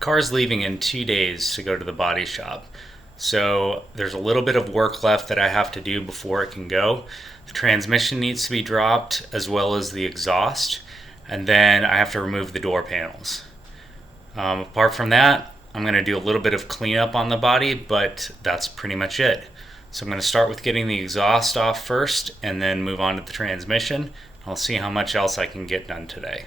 Car's leaving in 2 days to go to the body shop. So there's a little bit of work left that I have to do before it can go. The transmission needs to be dropped as well as the exhaust. And then I have to remove the door panels. Apart from that, I'm going to do a little bit of cleanup on the body, but that's pretty much it. So I'm going to start with getting the exhaust off first and then move on to the transmission. I'll see how much else I can get done today.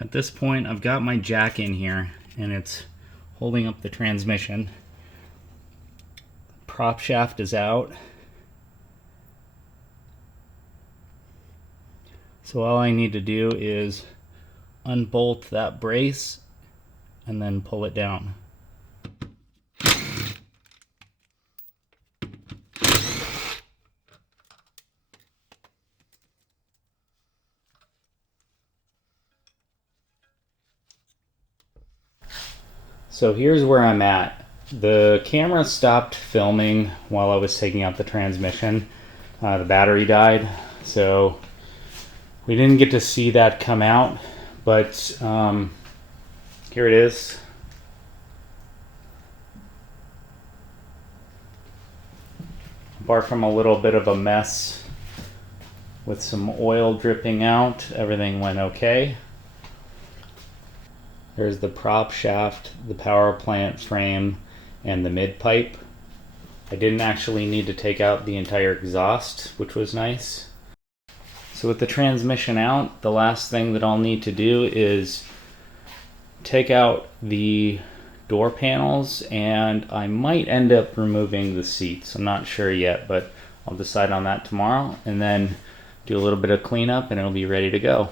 At this point, I've got my jack in here and it's holding up the transmission. Prop shaft is out. So all I need to do is unbolt that brace and then pull it down. So here's where I'm at. The camera stopped filming while I was taking out the transmission. The battery died, so we didn't get to see that come out, but here it is. Apart from a little bit of a mess with some oil dripping out, everything went okay. There's the prop shaft, the power plant frame, and the mid pipe. I didn't actually need to take out the entire exhaust, which was nice. So with the transmission out, the last thing that I'll need to do is take out the door panels, and I might end up removing the seats. I'm not sure yet, but I'll decide on that tomorrow, and then do a little bit of cleanup and it'll be ready to go.